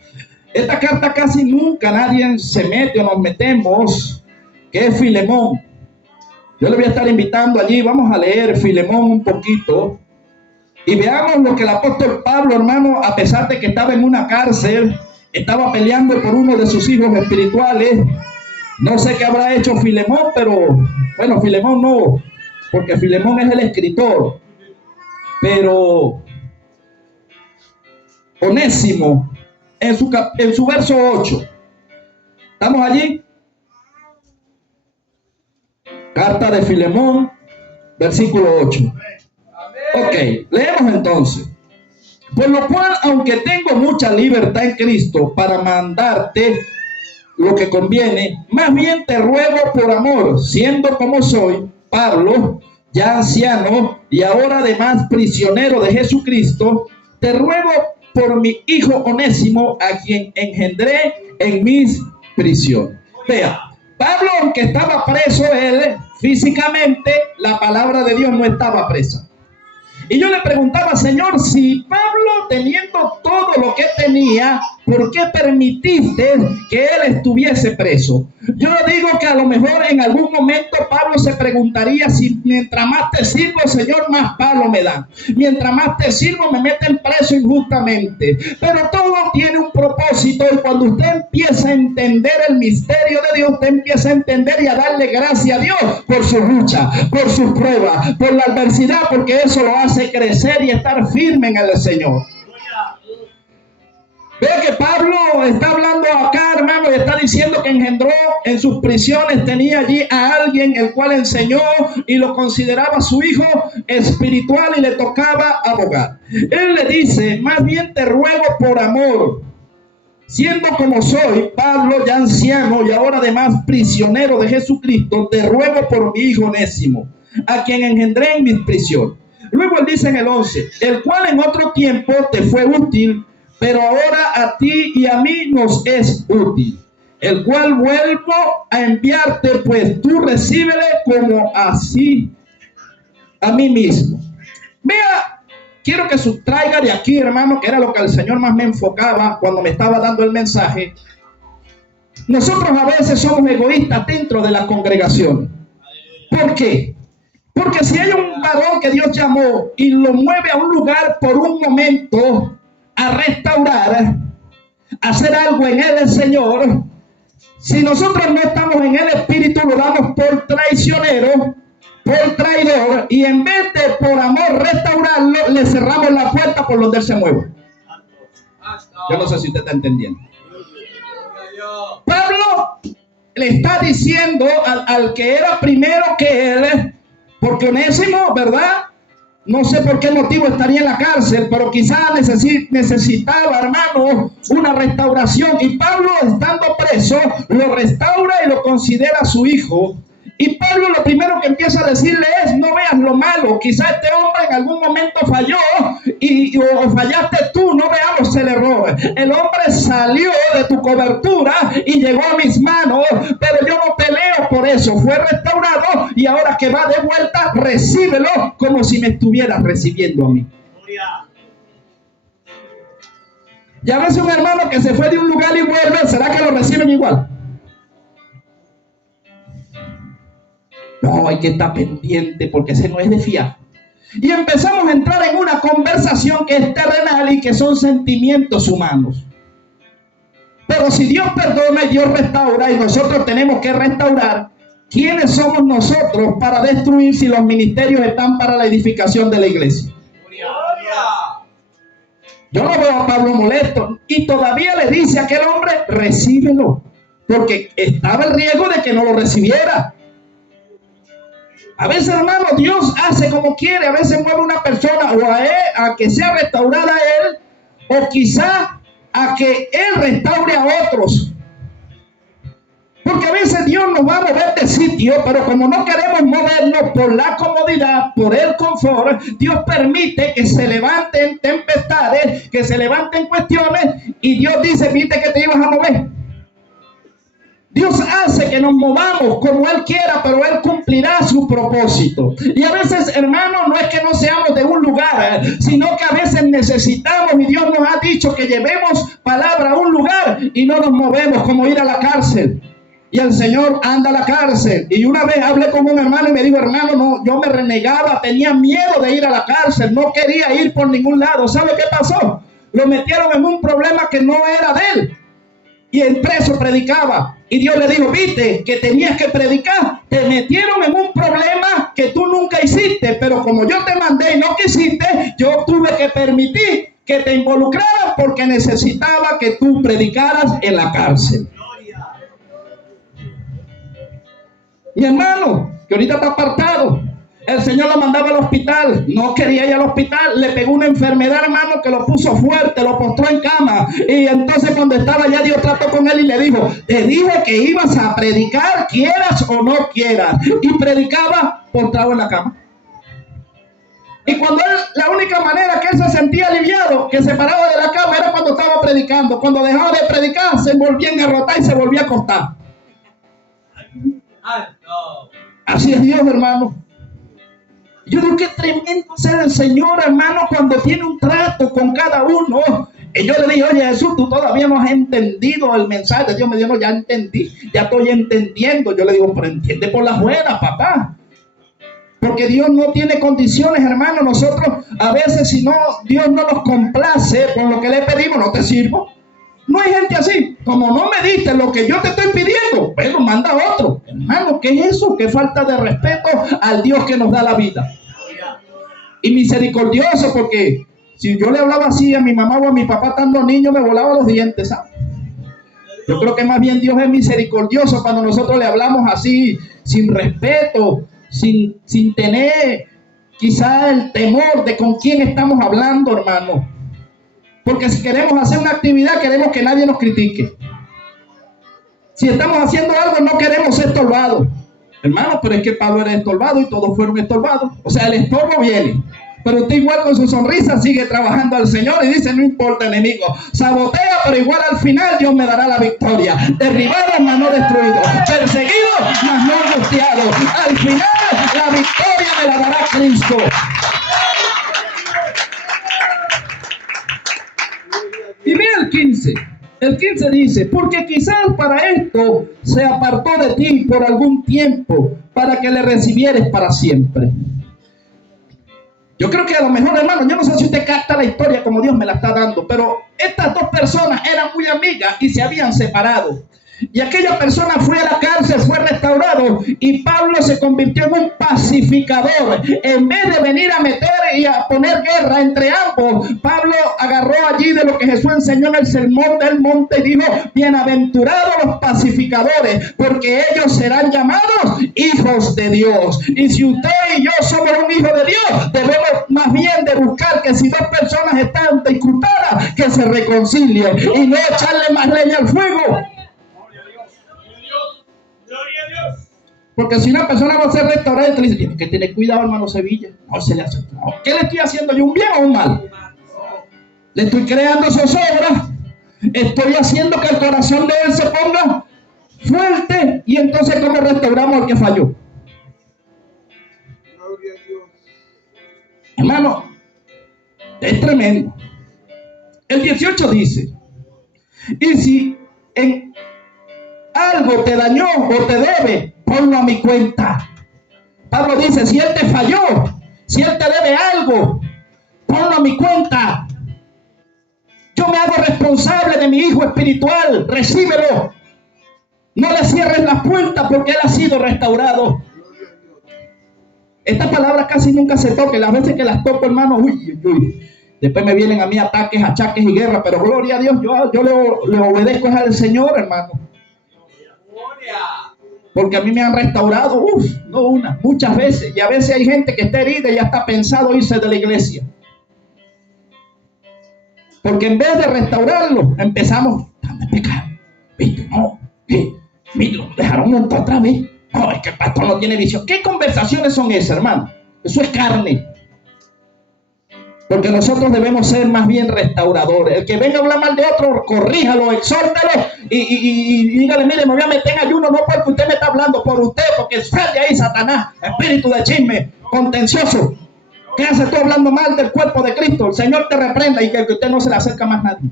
Esta carta casi nunca nadie se mete o nos metemos, que es Filemón. Yo le voy a estar invitando allí, vamos a leer Filemón un poquito y veamos lo que el apóstol Pablo, hermano, a pesar de que estaba en una cárcel, estaba peleando por uno de sus hijos espirituales. No sé qué habrá hecho Filemón, pero bueno, Filemón no, porque Filemón es el escritor, pero Onésimo, en su verso 8, ¿estamos allí? Carta de Filemón, versículo 8. Ok, leemos entonces. Por lo cual, aunque tengo mucha libertad en Cristo para mandarte lo que conviene, más bien te ruego por amor, siendo como soy, Pablo, ya anciano y ahora además prisionero de Jesucristo, te ruego por mi hijo Onésimo, a quien engendré en mis prisiones. Vea, Pablo, aunque estaba preso él físicamente, la palabra de Dios no estaba presa. Y yo le preguntaba, Señor, si Pablo, teniendo todo lo que tenía, ¿por qué permitiste que él estuviese preso? Yo digo que a lo mejor en algún momento Pablo se preguntaría si mientras más te sirvo, Señor, más palo me dan. Mientras más te sirvo, me meten preso injustamente. Pero todo tiene un propósito, y cuando usted empieza a entender el misterio de Dios, usted empieza a entender y a darle gracias a Dios por su lucha, por sus pruebas, por la adversidad, porque eso lo hace crecer y estar firme en el Señor. Vea que Pablo está hablando acá, hermano, y está diciendo que engendró en sus prisiones, tenía allí a alguien el cual enseñó y lo consideraba su hijo espiritual y le tocaba abogar. Él le dice, más bien te ruego por amor, siendo como soy, Pablo, ya anciano y ahora además prisionero de Jesucristo, te ruego por mi hijo Onésimo, a quien engendré en mis prisiones. Luego él dice en el 11, el cual en otro tiempo te fue útil, pero ahora a ti y a mí nos es útil, el cual vuelvo a enviarte, pues tú recíbele como así a mí mismo. Vea, quiero que sustraiga de aquí, hermano, que era lo que el Señor más me enfocaba cuando me estaba dando el mensaje. Nosotros a veces somos egoístas dentro de la congregación. ¿Por qué? Porque si hay un varón que Dios llamó y lo mueve a un lugar por un momento a restaurar, a hacer algo en él el Señor, si nosotros no estamos en el espíritu, lo damos por traicionero, por traidor, y en vez de por amor restaurarlo, le cerramos la puerta por donde él se mueve. Yo no sé si usted está entendiendo. Pablo le está diciendo al que era primero que él, porque Onésimo, ¿verdad? No sé por qué motivo estaría en la cárcel, pero quizás necesitaba, hermano, una restauración. Y Pablo, estando preso, lo restaura y lo considera su hijo. Y Pablo lo primero que empieza a decirle es, no veas lo malo. Quizás este hombre en algún momento falló o fallaste tú, no veamos el error. El hombre salió de tu cobertura y llegó a mis manos, pero yo no peleo por eso. Fue restaurado y ahora que va de vuelta, recíbelo como si me estuvieras recibiendo a mí. Y a veces un hermano que se fue de un lugar y vuelve, ¿será que lo reciben igual? No, hay que estar pendiente porque ese no es de fiar. Y empezamos a entrar en una conversación que es terrenal y que son sentimientos humanos. Pero si Dios perdona y Dios restaura y nosotros tenemos que restaurar, ¿quiénes somos nosotros para destruir si los ministerios están para la edificación de la iglesia? Yo no veo a Pablo molesto y todavía le dice a aquel hombre, recíbelo, porque estaba el riesgo de que no lo recibiera. A veces, hermano, Dios hace como quiere. A veces mueve una persona o a él, a que sea restaurada a él, o quizá a que él restaure a otros. Porque a veces Dios nos va a mover de sitio, pero como no queremos movernos por la comodidad, por el confort, Dios permite que se levanten tempestades, que se levanten cuestiones, y Dios dice, viste que te ibas a mover. Dios hace que nos movamos como Él quiera, pero Él cumplirá su propósito. Y a veces, hermanos, no es que no seamos de un lugar, sino que a veces necesitamos, y Dios nos ha dicho que llevemos palabra a un lugar y no nos movemos, como ir a la cárcel. Y el Señor anda a la cárcel. Y una vez hablé con un hermano y me dijo, hermano, no, yo me renegaba, tenía miedo de ir a la cárcel, no quería ir por ningún lado. ¿Sabe qué pasó? Lo metieron en un problema que no era de él. Y el preso predicaba. Y Dios le dijo, viste que tenías que predicar. Te metieron en un problema que tú nunca hiciste. Pero como yo te mandé y no quisiste, yo tuve que permitir que te involucraras porque necesitaba que tú predicaras en la cárcel. Mi hermano, que ahorita está apartado, el Señor lo mandaba al hospital, no quería ir al hospital, le pegó una enfermedad, hermano, que lo puso fuerte, lo postró en cama. Y entonces cuando estaba allá, Dios trató con él y le dijo, te dije que ibas a predicar, quieras o no quieras. Y predicaba postrado en la cama. Y cuando él, la única manera que él se sentía aliviado, que se paraba de la cama, era cuando estaba predicando. Cuando dejaba de predicar, se volvía a engarrotar y se volvía a acostar. Así es Dios, hermano. Yo digo que tremendo ser el Señor, hermano, cuando tiene un trato con cada uno. Y yo le dije, oye Jesús, tú todavía no has entendido el mensaje de Dios. Me dijo, no, ya entendí, ya estoy entendiendo. Yo le digo, pero entiende por las buenas, papá. Porque Dios no tiene condiciones, hermano. Nosotros a veces, si no, Dios no nos complace con lo que le pedimos, no te sirvo. No hay gente así. Como no me diste lo que yo te estoy pidiendo, bueno, manda otro. Hermano, ¿qué es eso? Qué falta de respeto al Dios que nos da la vida. Y misericordioso, porque si yo le hablaba así a mi mamá o a mi papá estando niño, me volaba los dientes, ¿sabes? Yo creo que más bien Dios es misericordioso cuando nosotros le hablamos así, sin respeto, sin tener quizá el temor de con quién estamos hablando, hermano. Porque si queremos hacer una actividad, queremos que nadie nos critique. Si estamos haciendo algo, no queremos ser estorbados. Hermano, pero es que Pablo era estorbado y todos fueron estorbados. O sea, el estorbo viene. Pero usted igual con su sonrisa sigue trabajando al Señor y dice, no importa, enemigo. Sabotea, pero igual al final Dios me dará la victoria. Derribado, mas no destruido. Perseguido, mas no angustiado. Al final, la victoria me la dará Cristo. Y mira el 15. El 15 dice, porque quizás para esto se apartó de ti por algún tiempo, para que le recibieres para siempre. Yo creo que a lo mejor, hermano, yo no sé si usted capta la historia como Dios me la está dando, pero estas dos personas eran muy amigas y se habían separado. Y aquella persona fue a la cárcel, fue restaurado, y Pablo se convirtió en un pacificador. En vez de venir a meter y a poner guerra entre ambos, Pablo agarró allí de lo que Jesús enseñó en el sermón del monte y dijo, bienaventurados los pacificadores, porque ellos serán llamados hijos de Dios. Y si usted y yo somos un hijo de Dios, debemos más bien de buscar que si dos personas están discutadas, que se reconcilien y no echarle más leña al fuego. Porque si una persona va a ser restaurada, te dice, tiene que tener cuidado, hermano Sevilla. No se le hace. No. ¿Qué le estoy haciendo yo? ¿Un bien o un mal? Le estoy creando zozobra. Estoy haciendo que el corazón de él se ponga fuerte. Y entonces, ¿cómo restauramos al que falló? Hermano, es tremendo. El 18 dice, y si en algo te dañó o te debe, ponlo a mi cuenta. Pablo dice, si él te falló, si él te debe algo, ponlo a mi cuenta. Yo me hago responsable de mi hijo espiritual, recíbelo. No le cierres las puertas porque él ha sido restaurado. Estas palabras casi nunca se tocan. Las veces que las toco, hermano, uy. Después me vienen a mí ataques, achaques y guerras, pero gloria a Dios, yo le obedezco al Señor, hermano. Porque a mí me han restaurado, no una, muchas veces. Y a veces hay gente que está herida y ya está pensado irse de la iglesia. Porque en vez de restaurarlo, empezamos a pecar. ¿Viste? No, lo dejaron montar otra vez. No, es que el pastor no tiene visión. ¿Qué conversaciones son esas, hermano? Eso es carne. Porque nosotros debemos ser más bien restauradores. El que venga a hablar mal de otro, corríjalo, exhórtelo y dígale, mire, me voy a meter en ayuno, no porque usted me está hablando, por usted, porque sal de ahí, Satanás, espíritu de chisme, contencioso. ¿Qué haces tú hablando mal del cuerpo de Cristo? El Señor te reprenda y que usted no se le acerca más a nadie.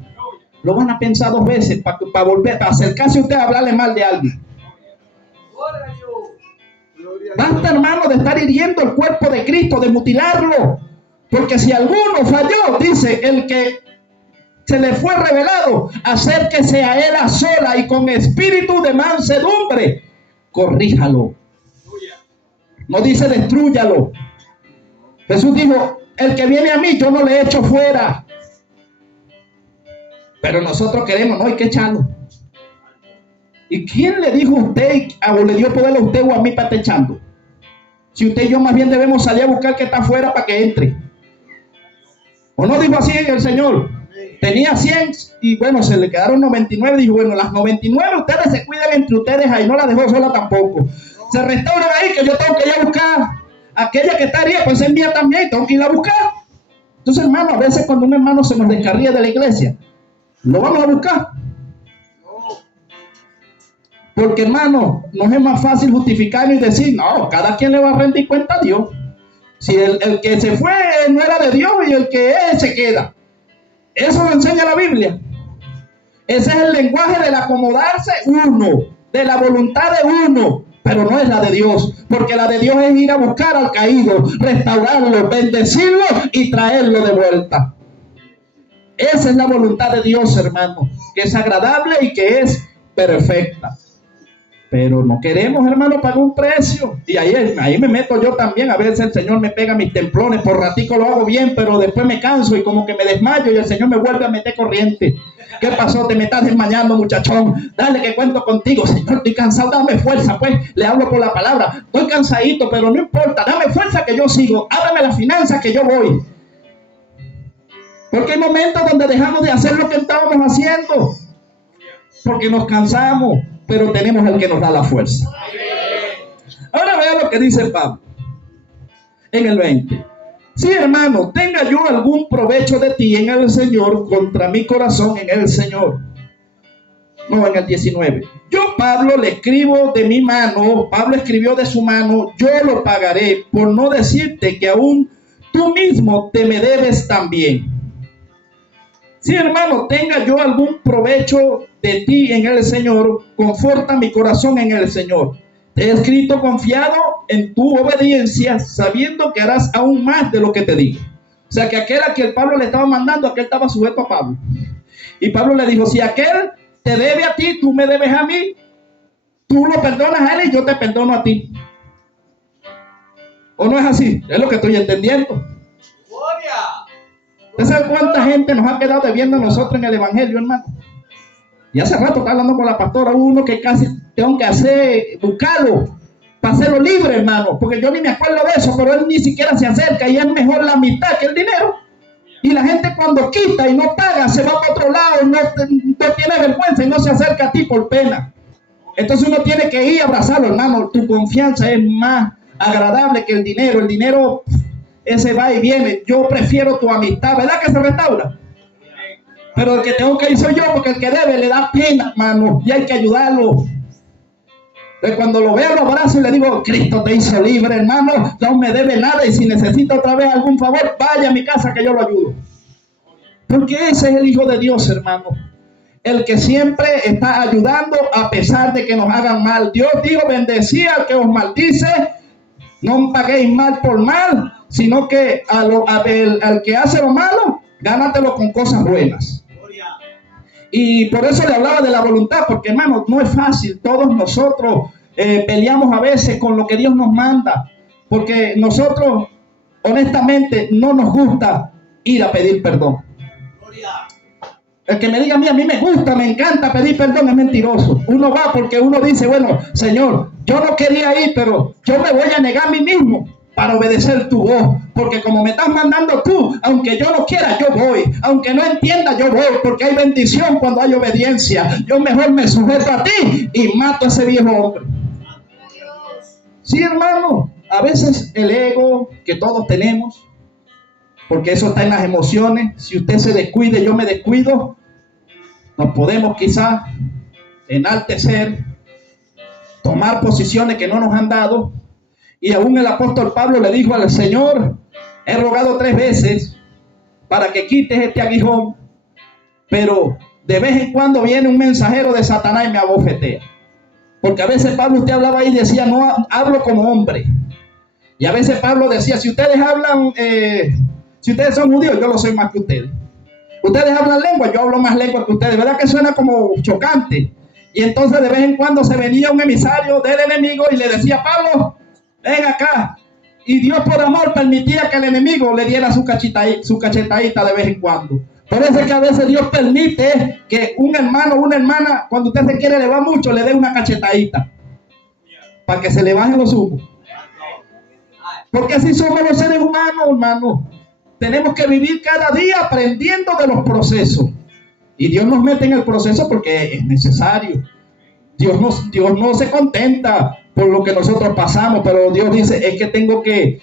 Lo van a pensar 2 veces para volver, para acercarse a usted a hablarle mal de alguien. Basta, hermano, de estar hiriendo el cuerpo de Cristo, de mutilarlo. Porque si alguno falló, dice, el que se le fue revelado, acérquese a él a sola y con espíritu de mansedumbre, corríjalo. No dice destrúyalo. Jesús dijo, el que viene a mí, yo no le echo fuera. Pero nosotros queremos, no hay que echarlo. ¿Y quién le dijo a usted, o le dio poder a usted o a mí para estar echando? Si usted y yo más bien debemos salir a buscar que está afuera para que entre. ¿O no dijo así el Señor? Tenía 100 y bueno, se le quedaron 99. Dijo, bueno, las 99 ustedes se cuidan entre ustedes ahí. No la dejó sola tampoco. Se restauran ahí, que yo tengo que ir a buscar. Aquella que está herida, pues es mía también. Tengo que ir a buscar. Entonces, hermano, a veces cuando un hermano se nos descarría de la iglesia, lo vamos a buscar. Porque, hermano, nos es más fácil justificar y decir, no, cada quien le va a rendir cuenta a Dios. Si el que se fue no era de Dios y el que es se queda. Eso lo enseña la Biblia. Ese es el lenguaje del acomodarse uno, de la voluntad de uno, pero no es la de Dios. Porque la de Dios es ir a buscar al caído, restaurarlo, bendecirlo y traerlo de vuelta. Esa es la voluntad de Dios, hermano, que es agradable y que es perfecta. Pero no queremos, hermano, pagar un precio. Y ahí me meto yo también. A veces el Señor me pega mis templones. Por ratico lo hago bien, pero después me canso y como que me desmayo y el Señor me vuelve a meter corriente. ¿Qué pasó? Te me estás desmayando, muchachón. Dale que cuento contigo. Señor, estoy cansado. Dame fuerza, pues. Le hablo por la palabra. Estoy cansadito, pero no importa. Dame fuerza que yo sigo. Ábrame las finanzas que yo voy. Porque hay momentos donde dejamos de hacer lo que estábamos haciendo. Porque nos cansamos. Pero tenemos el que nos da la fuerza. Ahora vea lo que dice Pablo en el 20. Sí, hermano, tenga yo algún provecho de ti en el Señor, contra mi corazón en el Señor. No, en el 19. Yo, Pablo, le escribo de mi mano. Pablo escribió de su mano. Yo lo pagaré, por no decirte que aún tú mismo te me debes también. Sí, hermano, tenga yo algún provecho de ti en el Señor, conforta mi corazón en el Señor. Te he escrito confiado en tu obediencia, sabiendo que harás aún más de lo que te digo. O sea, que aquel a quien Pablo le estaba mandando, aquel estaba sujeto a Pablo. Y Pablo le dijo, si aquel te debe a ti, tú me debes a mí, tú lo perdonas a él y yo te perdono a ti. ¿O no es así? Es lo que estoy entendiendo. ¿Usted sabe cuánta gente nos ha quedado debiendo a nosotros en el evangelio, hermano? Y hace rato estaba hablando con la pastora, uno que casi tengo que hacer, buscarlo, para hacerlo libre, hermano, porque yo ni me acuerdo de eso, pero él ni siquiera se acerca y es mejor la mitad que el dinero. Y la gente cuando quita y no paga, se va para otro lado, no tiene vergüenza y no se acerca a ti por pena. Entonces uno tiene que ir a abrazarlo, hermano. Tu confianza es más agradable que el dinero. El dinero, ese va y viene. Yo prefiero tu amistad, ¿verdad que se restaura? Pero el que tengo que ir soy yo, porque el que debe le da pena, hermano, y hay que ayudarlo. Entonces cuando lo veo, lo abrazo y le digo, Cristo te hizo libre, hermano, no me debe nada y si necesita otra vez algún favor, vaya a mi casa que yo lo ayudo. Porque ese es el Hijo de Dios, hermano. El que siempre está ayudando a pesar de que nos hagan mal. Dios dijo, bendecid al que os maldice, no paguéis mal por mal, sino que al que hace lo malo, gánatelo con cosas buenas. Y por eso le hablaba de la voluntad, porque hermano, no es fácil. Todos nosotros peleamos a veces con lo que Dios nos manda, porque nosotros honestamente no nos gusta ir a pedir perdón. El que me diga a mí me gusta, me encanta pedir perdón, es mentiroso. Uno va porque uno dice, bueno, Señor, yo no quería ir, pero yo me voy a negar a mí mismo para obedecer tu voz, porque como me estás mandando tú, aunque yo no quiera, yo voy, aunque no entienda, yo voy, porque hay bendición cuando hay obediencia. Yo mejor me sujeto a ti y mato a ese viejo hombre. Sí, hermano, a veces el ego que todos tenemos porque eso está en las emociones. Si usted se descuide, yo me descuido, nos podemos quizás enaltecer, tomar posiciones que no nos han dado. Y aún el apóstol Pablo le dijo al Señor: he rogado 3 veces para que quites este aguijón, pero de vez en cuando viene un mensajero de Satanás y me abofetea. Porque a veces Pablo, usted hablaba ahí y decía: no hablo como hombre. Y a veces Pablo decía: si ustedes hablan, si ustedes son judíos, yo lo soy más que ustedes. Ustedes hablan lengua, yo hablo más lengua que ustedes. ¿Verdad que suena como chocante? Y entonces de vez en cuando se venía un emisario del enemigo y le decía: Pablo, ven acá. Y Dios por amor permitía que el enemigo le diera su cachetadita de vez en cuando. Por eso es que a veces Dios permite que un hermano o una hermana, cuando usted se quiere elevar mucho, le dé una cachetadita para que se le bajen los humos. Porque así somos los seres humanos, hermano. Tenemos que vivir cada día aprendiendo de los procesos. Y Dios nos mete en el proceso porque es necesario. Dios no se contenta por lo que nosotros pasamos, pero Dios dice: es que tengo que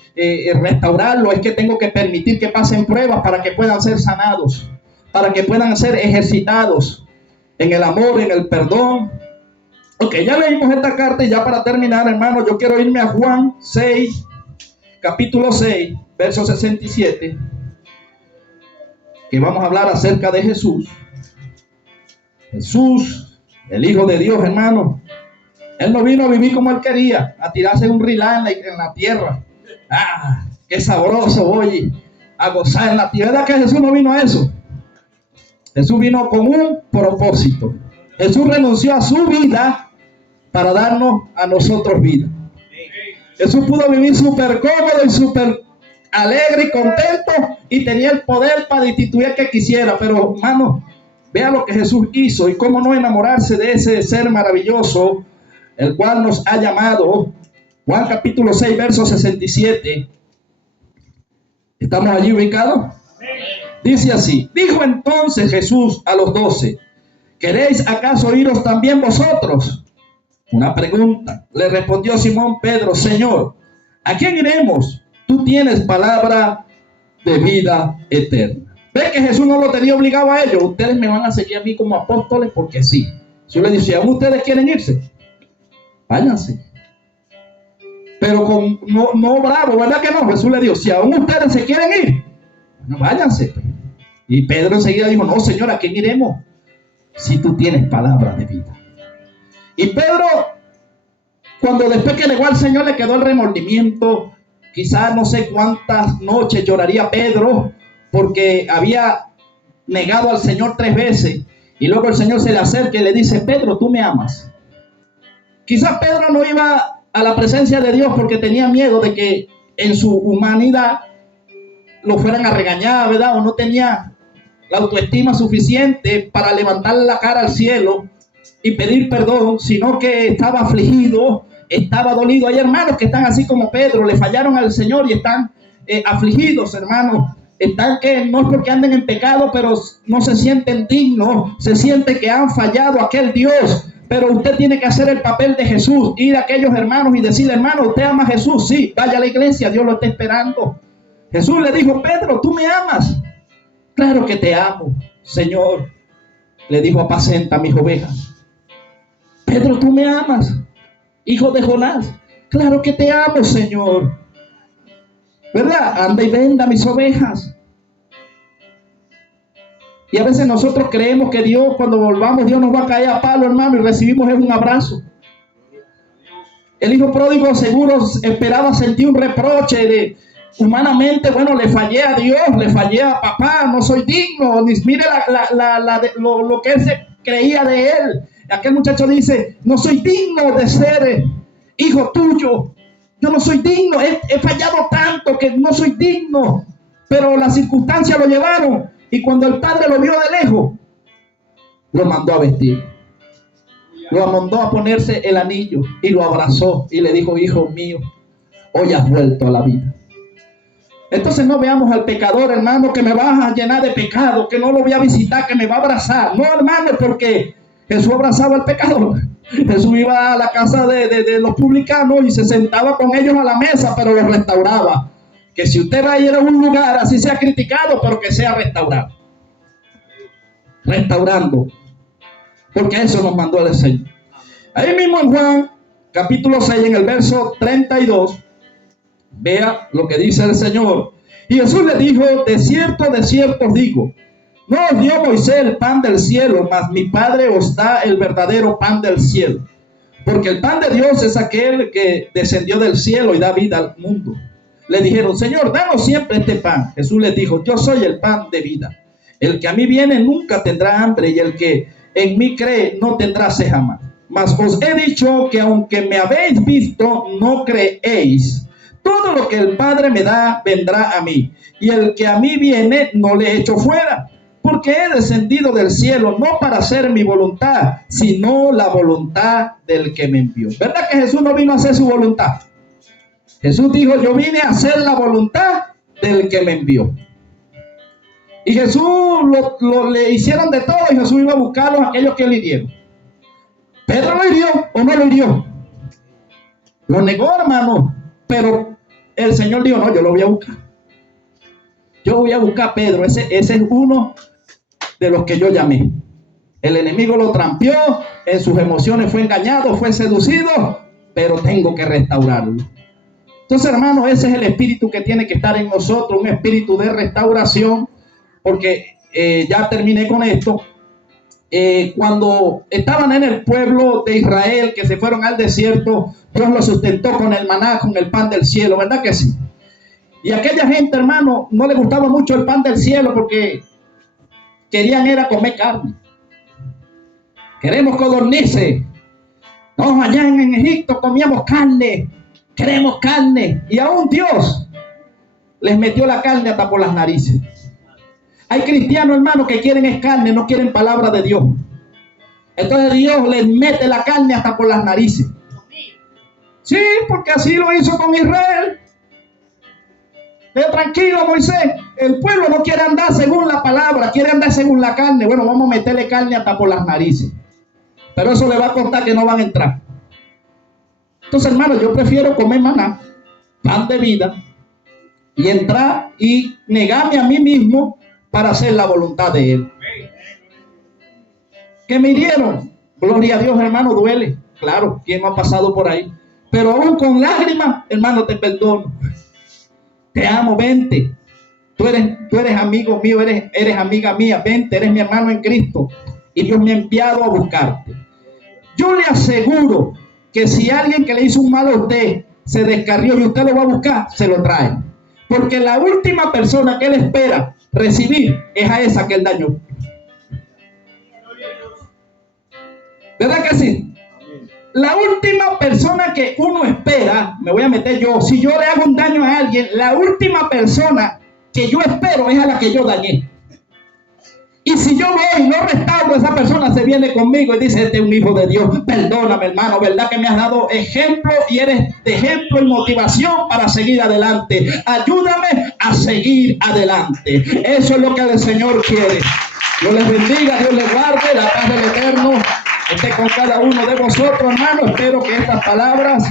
restaurarlo, es que tengo que permitir que pasen pruebas para que puedan ser sanados, para que puedan ser ejercitados en el amor, en el perdón. Ok, ya leímos esta carta y ya para terminar, hermano, yo quiero irme a Juan 6, capítulo 6, verso 67, que vamos a hablar acerca de Jesús. Jesús, el Hijo de Dios, hermano. Él no vino a vivir como él quería, a tirarse en un rilán en la tierra. ¡Ah, qué sabroso, oye! A gozar en la tierra. ¿Verdad que Jesús no vino a eso? Jesús vino con un propósito. Jesús renunció a su vida para darnos a nosotros vida. Jesús pudo vivir súper cómodo y súper alegre y contento y tenía el poder para destituir al que quisiera. Pero, hermano, vea lo que Jesús hizo y cómo no enamorarse de ese ser maravilloso, el cual nos ha llamado. Juan capítulo 6, verso 67. ¿Estamos allí ubicados? Dice así: dijo entonces Jesús a los 12: ¿queréis acaso iros también vosotros? Una pregunta. Le respondió Simón Pedro: Señor, ¿a quién iremos? Tú tienes palabra de vida eterna. ¿Ves que Jesús no lo tenía obligado a ellos? Ustedes me van a seguir a mí como apóstoles porque sí. Jesús le dice: ¿aún ustedes quieren irse? Váyanse. Pero no bravo, ¿verdad que no? Jesús le dijo: si aún ustedes se quieren ir, bueno, váyanse. Y Pedro enseguida dijo: no, Señor, ¿a quién iremos? Si tú tienes palabra de vida. Y Pedro, cuando después que llegó al Señor le quedó el remordimiento, quizás no sé cuántas noches lloraría Pedro porque había negado al Señor 3 veces. Y luego el Señor se le acerca y le dice: Pedro, ¿tú me amas? Quizás Pedro no iba a la presencia de Dios porque tenía miedo de que en su humanidad lo fueran a regañar, ¿verdad? O no tenía la autoestima suficiente para levantar la cara al cielo y pedir perdón, sino que estaba afligido, estaba dolido. Hay hermanos que están así como Pedro, le fallaron al Señor y están afligidos, hermanos. Están que no es porque anden en pecado, pero no se sienten dignos, se sienten que han fallado a aquel Dios. Pero usted tiene que hacer el papel de Jesús, ir a aquellos hermanos y decir: hermano, ¿usted ama a Jesús? Sí, vaya a la iglesia, Dios lo está esperando. Jesús le dijo: Pedro, ¿tú me amas? Claro que te amo, Señor. Le dijo: apacenta mis ovejas. Pedro, ¿tú me amas? Hijo de Jonás. Claro que te amo, Señor. ¿Verdad? Anda y venda mis ovejas. Y a veces nosotros creemos que Dios, cuando volvamos, Dios nos va a caer a palo, hermano, y recibimos un abrazo. El hijo pródigo seguro esperaba sentir un reproche de humanamente: bueno, le fallé a Dios, le fallé a papá, no soy digno. Mire lo que él se creía de él. Aquel muchacho dice: no soy digno de ser hijo tuyo. Yo no soy digno, he fallado tanto que no soy digno. Pero las circunstancias lo llevaron. Y cuando el padre lo vio de lejos, lo mandó a vestir. Lo mandó a ponerse el anillo y lo abrazó y le dijo: hijo mío, hoy has vuelto a la vida. Entonces no veamos al pecador, hermano, que me va a llenar de pecado, que no lo voy a visitar, que me va a abrazar. No, hermano, porque Jesús abrazaba al pecador. Jesús iba a la casa de los publicanos y se sentaba con ellos a la mesa, pero los restauraba. que si usted va a ir a un lugar, así sea criticado, pero que sea restaurado. Restaurando. Porque a eso nos mandó el Señor. Ahí mismo en Juan, capítulo 6, en el verso 32, vea lo que dice el Señor. Y Jesús le dijo: de cierto os digo, no os dio Moisés el pan del cielo, mas mi Padre os da el verdadero pan del cielo. Porque el pan de Dios es aquel que descendió del cielo y da vida al mundo. Le dijeron: Señor, danos siempre este pan. Jesús les dijo: yo soy el pan de vida. El que a mí viene nunca tendrá hambre, y el que en mí cree no tendrá sed jamás. Mas os he dicho que aunque me habéis visto, no creéis. Todo lo que el Padre me da, vendrá a mí. Y el que a mí viene, no le echo fuera. Porque he descendido del cielo, no para hacer mi voluntad, sino la voluntad del que me envió. ¿Verdad que Jesús no vino a hacer su voluntad? Jesús dijo: yo vine a hacer la voluntad del que me envió. Y Jesús le hicieron de todo, y Jesús iba a buscarlos a aquellos que le hirieron. ¿Pedro lo hirió o no lo hirió? Lo negó, hermano. Pero el Señor dijo: no, yo lo voy a buscar. Yo voy a buscar a Pedro. Ese es uno de los que yo llamé. El enemigo lo trampeó, en sus emociones fue engañado, fue seducido, pero tengo que restaurarlo. Entonces, hermano, ese es el espíritu que tiene que estar en nosotros, un espíritu de restauración. Porque ya terminé con esto. Cuando estaban en el pueblo de Israel, que se fueron al desierto, Dios los sustentó con el maná, con el pan del cielo, ¿verdad que sí? Y a aquella gente, hermano, no le gustaba mucho el pan del cielo, porque querían era comer carne. Queremos codornices. No, allá en Egipto comíamos carne, queremos carne. Y aún Dios les metió la carne hasta por las narices. Hay cristianos, hermanos, que quieren es carne, no quieren palabra de Dios. Entonces Dios les mete la carne hasta por las narices. Sí, porque así lo hizo con Israel. Pero tranquilo, Moisés, el pueblo no quiere andar según la palabra, quiere andar según la carne. Bueno, vamos a meterle carne hasta por las narices. Pero eso le va a costar que no van a entrar. Entonces, hermano, yo prefiero comer maná, pan de vida, y entrar y negarme a mí mismo para hacer la voluntad de Él. Que me hirieron, gloria a Dios, hermano, duele. Claro, ¿quién no ha pasado por ahí? Pero aún con lágrimas, hermano, te perdono. Te amo, vente. Tú eres amigo mío, eres amiga mía, vente, eres mi hermano en Cristo. Y Dios me ha enviado a buscarte. Yo le aseguro que si alguien que le hizo un mal a usted se descarrió y usted lo va a buscar, se lo trae. Porque la última persona que él espera recibir es a esa que él dañó. ¿Verdad que sí? La última persona que uno espera, me voy a meter yo, si yo le hago un daño a alguien, la última persona que yo espero es a la que yo dañé. Y si yo voy y no restauro, esa persona se viene conmigo y dice: este es un hijo de Dios, perdóname, hermano, verdad que me has dado ejemplo y eres de ejemplo y motivación para seguir adelante. Ayúdame a seguir adelante. Eso es lo que el Señor quiere. Dios les bendiga, Dios les guarde, la paz del Eterno esté con cada uno de vosotros, hermano. Espero que estas palabras